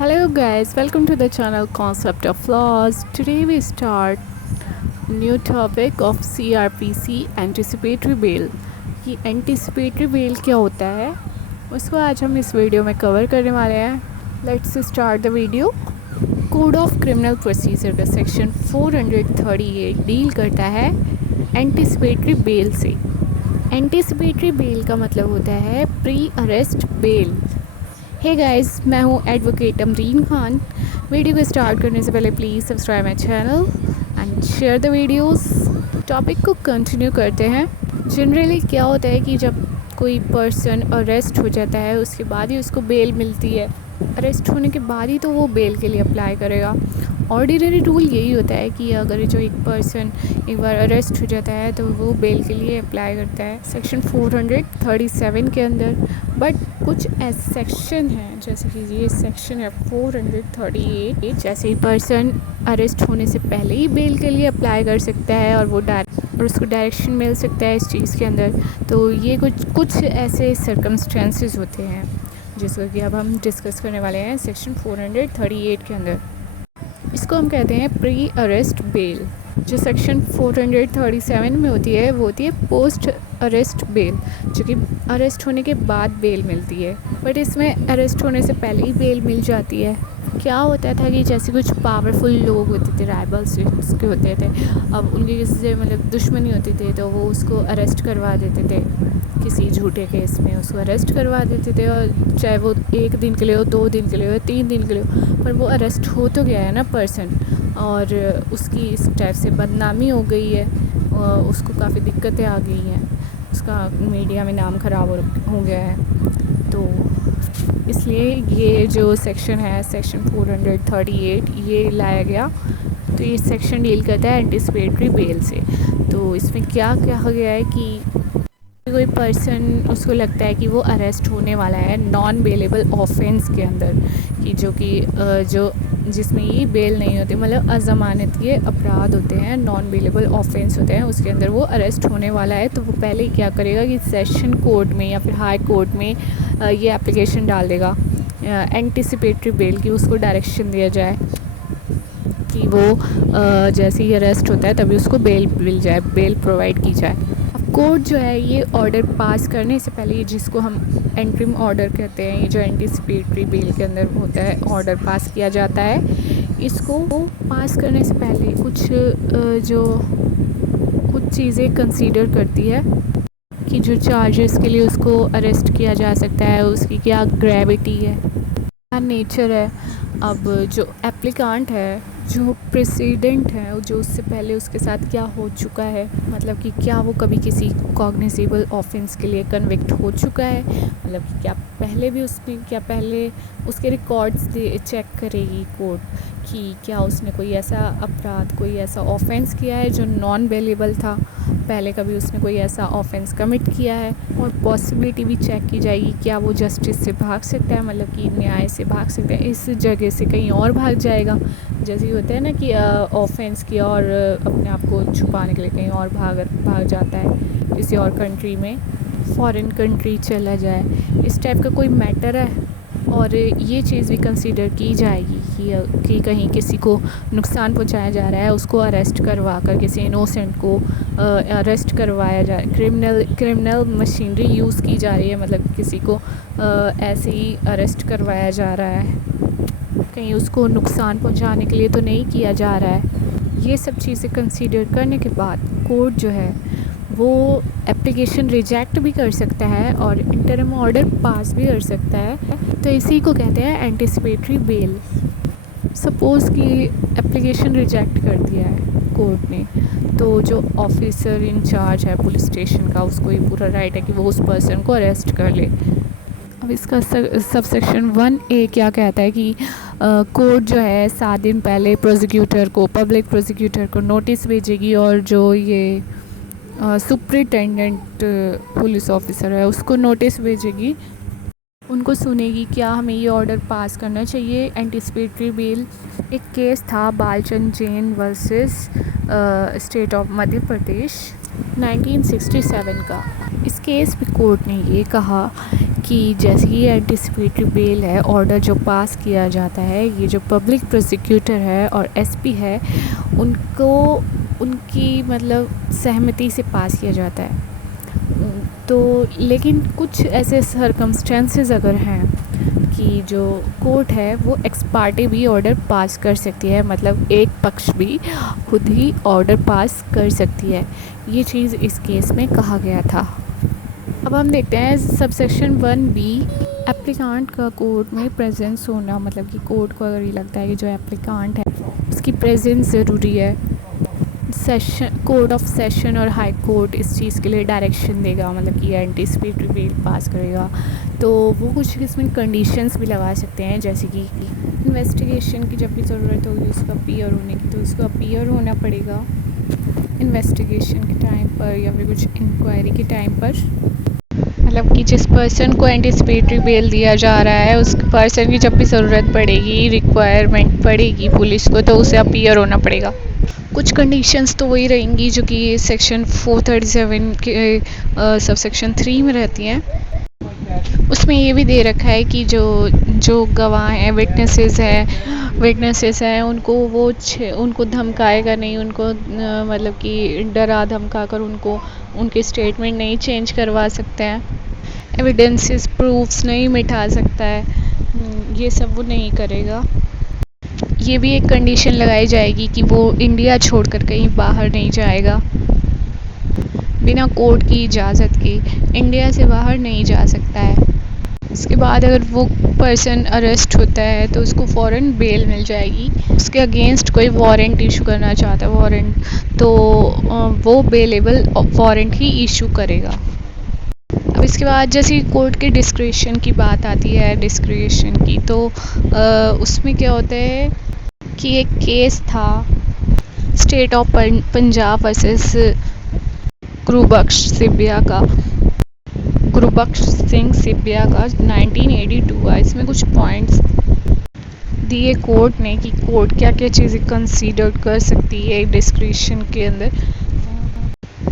Hello guys, welcome to the channel Concept of Laws. Today we start new topic of CRPC Anticipatory Bail. ये anticipatory bell क्या होता है उसको आज हम इस वीडियो में कवर करने वाले हैं. Let's start the video. Code of criminal procedure का सेक्शन 438 डील करता है एंटिसिपेटरी बेल से. एंटिसिपेटरी बेल का मतलब होता है pre arrest bail. Hey guys, मैं हूँ एडवोकेट अमरीन खान. वीडियो को स्टार्ट करने से पहले please subscribe my channel and share the videos. Topic को कंटिन्यू करते हैं. जनरली क्या होता है कि जब कोई पर्सन अरेस्ट हो जाता है उसके बाद ही उसको बेल मिलती है. अरेस्ट होने के बाद ही तो वो बेल के लिए अप्लाई करेगा. ऑर्डिनरी रूल यही होता है कि अगर जो एक पर्सन एक बार अरेस्ट हो जाता है तो वो बेल के लिए अप्लाई करता है सेक्शन 437 के अंदर. बट कुछ ऐसे सेक्शन हैं जैसे कि ये सेक्शन है 438. जैसे ही पर्सन अरेस्ट होने से पहले ही बेल के लिए अप्लाई कर सकता है और वो और उसको डायरेक्शन मिल सकता है इस चीज़ के अंदर. तो ये कुछ ऐसे सर्कमस्टेंसेस होते हैं जिसको कि अब हम डिस्कस करने वाले हैं सेक्शन 438 के अंदर. इसको हम कहते हैं प्री अरेस्ट बेल. जो सेक्शन 437 में होती है वो होती है पोस्ट अरेस्ट बेल, जो कि अरेस्ट होने के बाद बेल मिलती है. बट इसमें अरेस्ट होने से पहले ही बेल मिल जाती है. क्या होता था कि जैसे कुछ पावरफुल लोग होते थे, राइवल्स के होते थे, अब उनके किसी से मतलब दुश्मनी होती थी तो वो उसको अरेस्ट करवा देते थे. किसी झूठे केस में उसको अरेस्ट करवा देते थे और चाहे वो 1 दिन के लिए हो, 2 दिन के लिए हो, 3 दिन के लिए हो, पर वो अरेस्ट हो तो गया है ना पर्सन, और उसकी इस टाइप से बदनामी हो गई है, उसको काफ़ी दिक्कतें आ गई हैं, उसका मीडिया में नाम ख़राब हो गया है. तो इसलिए ये जो सेक्शन है सेक्शन 438 ये लाया गया. तो ये सेक्शन डील करता है एंटिसिपेटरी बेल से. तो इसमें क्या कहा गया है कि कोई पर्सन उसको लगता है कि वो अरेस्ट होने वाला है नॉन बेलेबल ऑफेंस के अंदर, कि जो जिसमें ये बेल नहीं होती, मतलब अज़मानती अपराध होते हैं, नॉन बेलेबल ऑफेंस होते हैं, उसके अंदर वो अरेस्ट होने वाला है. तो वो पहले ही क्या करेगा कि सेशन कोर्ट में या फिर हाई कोर्ट में ये एप्लीकेशन डाल देगा एंटिसिपेटरी बेल की. उसको डायरेक्शन दिया जाए कि वो जैसे ही अरेस्ट होता है तभी उसको बेल मिल जाए, बेल प्रोवाइड की जाए. कोर्ट जो है ये ऑर्डर पास करने से पहले, जिसको हम एंट्रीम ऑर्डर कहते हैं, ये जो एंटिसिपेटरी बेल के अंदर होता है ऑर्डर पास किया जाता है, इसको पास करने से पहले कुछ चीज़ें कंसीडर करती है कि जो चार्जेस के लिए उसको अरेस्ट किया जा सकता है उसकी क्या ग्रेविटी है, क्या नेचर है. अब जो एप्लीकांट है, जो प्रेसिडेंट है, जो उससे पहले उसके साथ क्या हो चुका है, मतलब कि क्या वो कभी किसी कॉग्निजेबल ऑफेंस के लिए कन्विक्ट हो चुका है, मतलब कि क्या पहले भी पहले उसके रिकॉर्ड्स चेक करेगी कोर्ट कि क्या उसने कोई ऐसा अपराध, कोई ऐसा ऑफेंस किया है जो नॉन बेलेबल था, पहले कभी उसने कोई ऐसा ऑफेंस कमिट किया है. और पॉसिबिलिटी भी चेक की जाएगी क्या वो जस्टिस से भाग सकता है, मतलब कि न्याय से भाग सकता है, इस जगह से कहीं और भाग जाएगा. जैसे होता है ना कि ऑफेंस किया और अपने आप को छुपाने के लिए कहीं और भाग जाता है, किसी और कंट्री में, फॉरेन कंट्री चला जाए, इस टाइप का कोई मैटर है. और ये चीज़ भी कंसीडर की जाएगी कि कहीं किसी को नुकसान पहुंचाया जा रहा है, उसको अरेस्ट करवा कर किसी इनोसेंट को अरेस्ट करवाया जा, क्रिमिनल मशीनरी यूज़ की जा रही है, मतलब किसी को ऐसे ही अरेस्ट करवाया जा रहा है, कहीं उसको नुकसान पहुंचाने के लिए तो नहीं किया जा रहा है. ये सब चीज़ें कंसीडर करने के बाद कोर्ट जो है वो एप्लीकेशन रिजेक्ट भी कर सकता है और इंटरिम ऑर्डर पास भी कर सकता है. तो इसी को कहते हैं एंटिसिपेटरी बेल. सपोज़ कि एप्लीकेशन रिजेक्ट कर दिया है कोर्ट ने, तो जो ऑफिसर इंचार्ज है पुलिस स्टेशन का, उसको ये पूरा राइट है कि वो उस पर्सन को अरेस्ट कर ले. अब इसका सब सेक्शन 1A क्या कहता है कि कोर्ट जो है 7 दिन पहले पब्लिक प्रोसिक्यूटर को नोटिस भेजेगी, और जो ये सुपरिटेंडेंट पुलिस ऑफिसर है उसको नोटिस भेजेगी, उनको सुनेगी क्या हमें ये ऑर्डर पास करना चाहिए एंटिसिपेटरी बेल. एक केस था Balchand Jain versus state of Madhya Pradesh 1967 का. इस केस में कोर्ट ने ये कहा कि जैसे ही एंटिसिपेटरी बेल है, ऑर्डर जो पास किया जाता है, ये जो पब्लिक प्रोसिक्यूटर है और एसपी है, उनको उनकी मतलब सहमति से पास किया जाता है। तो लेकिन कुछ ऐसे सरकमस्टेंसेस अगर हैं कि जो कोर्ट है वो एक्स पार्टी भी ऑर्डर पास कर सकती है, मतलब एक पक्ष भी खुद ही ऑर्डर पास कर सकती है। ये चीज़ इस केस में कहा गया था। अब हम देखते हैं सबसेक्शन 1B, एप्लीकांट का कोर्ट में प्रेजेंस होना, मतलब कि कोर्ट को अगर ये लगता है कि जो एप्लीकांट है उसकी प्रेजेंस ज़रूरी है। सेशन कोर्ट ऑफ सेशन और हाई कोर्ट इस चीज़ के लिए डायरेक्शन देगा, मतलब कि एंटिसिपेटरी बेल पास करेगा। तो वो कुछ इसमें कंडीशंस भी लगा सकते हैं, जैसे कि इन्वेस्टिगेशन की जब भी ज़रूरत होगी उसको अपीयर होने की, तो उसको अपीयर होना पड़ेगा इन्वेस्टिगेशन के टाइम पर या फिर कुछ इंक्वायरी के टाइम पर। मतलब कि जिस पर्सन को एंटिसिपेटरी बेल दिया जा रहा है उस पर्सन की जब भी ज़रूरत पड़ेगी, रिक्वायरमेंट पड़ेगी पुलिस को, तो उसे अपीयर होना पड़ेगा। कुछ कंडीशंस तो वही रहेंगी जो कि सेक्शन 437 के सब सेक्शन 3 में रहती हैं। उसमें ये भी दे रखा है कि जो गवाह हैं, विटनेसेस हैं उनको धमकाएगा नहीं, उनको मतलब कि डरा धमका कर उनको उनके स्टेटमेंट नहीं चेंज करवा सकते हैं, एविडेंसेस प्रूफ्स नहीं मिटा सकता है, ये सब वो नहीं करेगा। ये भी एक कंडीशन लगाई जाएगी कि वो इंडिया छोड़कर कहीं बाहर नहीं जाएगा, बिना कोर्ट की इजाज़त के इंडिया से बाहर नहीं जा सकता है। इसके बाद अगर वो पर्सन अरेस्ट होता है तो उसको फ़ौरन बेल मिल जाएगी। उसके अगेंस्ट कोई वारंट इशू करना चाहता है तो वो बेलेबल वारंट ही इशू करेगा। अब इसके बाद जैसे कोर्ट के डिस्क्रिशन की बात आती है, डिस्क्रिशन की, तो उसमें क्या होता है कि एक केस था state of Punjab versus Gurbaksh Singh Sibia का 1982 का। इसमें कुछ पॉइंट्स दिए कोर्ट ने कि कोर्ट क्या क्या चीज़ें कंसीडर कर सकती है डिस्क्रिशन के अंदर।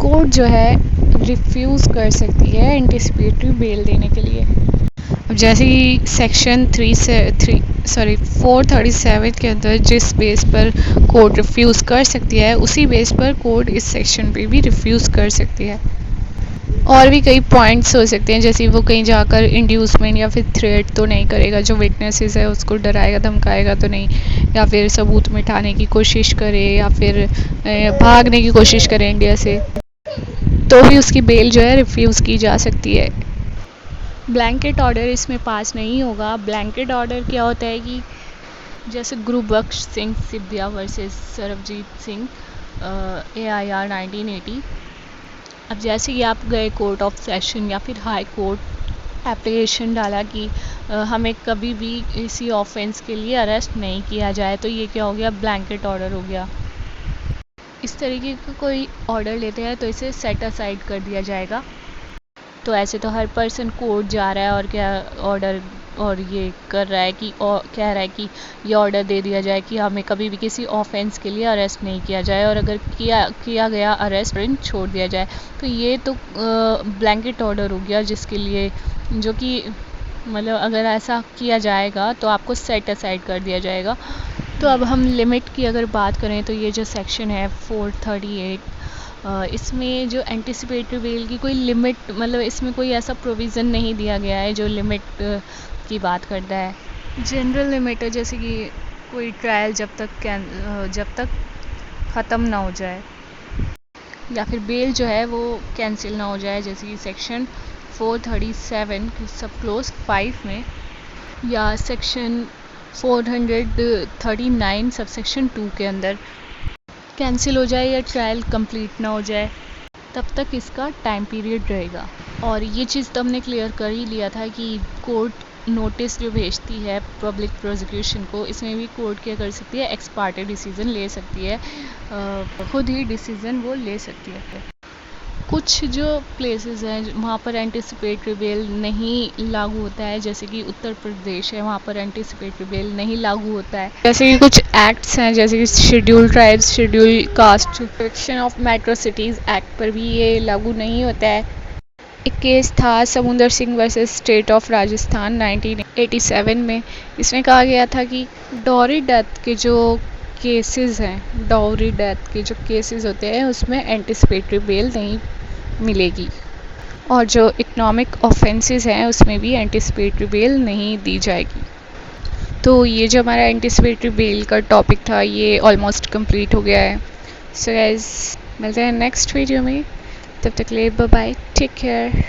कोर्ट जो है रिफ्यूज़ कर सकती है एंटिसिपेटरी बेल देने के लिए। अब जैसे ही सेक्शन 437 के अंदर जिस बेस पर कोर्ट रिफ्यूज़ कर सकती है, उसी बेस पर कोर्ट इस सेक्शन पे भी रिफ्यूज़ कर सकती है। और भी कई पॉइंट्स हो सकते हैं, जैसे वो कहीं जाकर इंड्यूसमेंट या फिर थ्रेट तो नहीं करेगा, जो विटनेसेस है उसको डराएगा धमकाएगा तो नहीं, या फिर सबूत मिटाने की कोशिश करे या फिर भागने की कोशिश करे इंडिया से, तो भी उसकी बेल जो है रिफ्यूज़ की जा सकती है। ब्लैंकेट ऑर्डर इसमें पास नहीं होगा। ब्लैंकेट ऑर्डर क्या होता है कि जैसे गुरबख्श सिंह सिबिया वर्सेस सरबजीत सिंह AIR 1980। अब जैसे कि आप गए कोर्ट ऑफ सेशन या फिर हाई कोर्ट, एप्लीकेशन डाला कि हमें कभी भी इसी ऑफेंस के लिए अरेस्ट नहीं किया जाए, तो ये क्या हो गया, ब्लैंकेट ऑर्डर हो गया। इस तरीके का कोई ऑर्डर लेते हैं तो इसे सेट असाइड कर दिया जाएगा। तो ऐसे तो हर पर्सन कोर्ट जा रहा है और क्या ऑर्डर और ये कर रहा है कि कह रहा है कि ये ऑर्डर दे दिया जाए कि हमें कभी भी किसी ऑफेंस के लिए अरेस्ट नहीं किया जाए, और अगर किया गया अरेस्ट छोड़ दिया जाए। तो ये तो ब्लैंकेट ऑर्डर हो गया, जिसके लिए जो कि मतलब अगर ऐसा किया जाएगा तो आपको सेट असाइड कर दिया जाएगा। तो अब हम लिमिट की अगर बात करें तो ये जो सेक्शन है 438, इसमें जो एंटिसिपेटरी बेल की कोई लिमिट, मतलब इसमें कोई ऐसा प्रोविज़न नहीं दिया गया है जो लिमिट की बात करता है। जनरल लिमिट है, जैसे कि कोई ट्रायल जब तक ख़त्म ना हो जाए या फिर बेल जो है वो कैंसिल ना हो जाए, जैसे कि सेक्शन 437 सब क्लोज 5 में, या सेक्शन 439 सब सेक्शन 2 के अंदर कैंसिल हो जाए या ट्रायल कंप्लीट ना हो जाए, तब तक इसका टाइम पीरियड रहेगा। और ये चीज़ तो हमने क्लियर कर ही लिया था कि कोर्ट नोटिस जो भेजती है पब्लिक प्रोसिक्यूशन को, इसमें भी कोर्ट क्या कर सकती है, एक्स पार्टी डिसीज़न ले सकती है, खुद ही डिसीज़न वो ले सकती है। कुछ जो प्लेसेस हैं वहाँ पर एंटिसिपेटरी बेल नहीं लागू होता है, जैसे कि उत्तर प्रदेश है, वहाँ पर एंटिसिपेटरी बेल नहीं लागू होता है। जैसे कि कुछ एक्ट्स हैं, जैसे कि schedule tribes, schedule caste, protection of metro cities act पर भी ये लागू नहीं होता है। एक केस था समुंदर Singh versus state of Rajasthan 1987 में। इसमें कहा गया था कि डॉरी डेथ के जो केसेस हैं, डॉरी डेथ के जो केसेस होते हैं उसमें एंटिसिपेटरी बेल नहीं मिलेगी, और जो इकोनॉमिक ऑफेंसेस हैं उसमें भी एंटिसिपेटरी बेल नहीं दी जाएगी। तो ये जो हमारा एंटिसिपेटरी बेल का टॉपिक था ये ऑलमोस्ट कंप्लीट हो गया है। सो गाइस, मिलते हैं नेक्स्ट वीडियो में, तब तक के लिए बाय बाय, टेक केयर।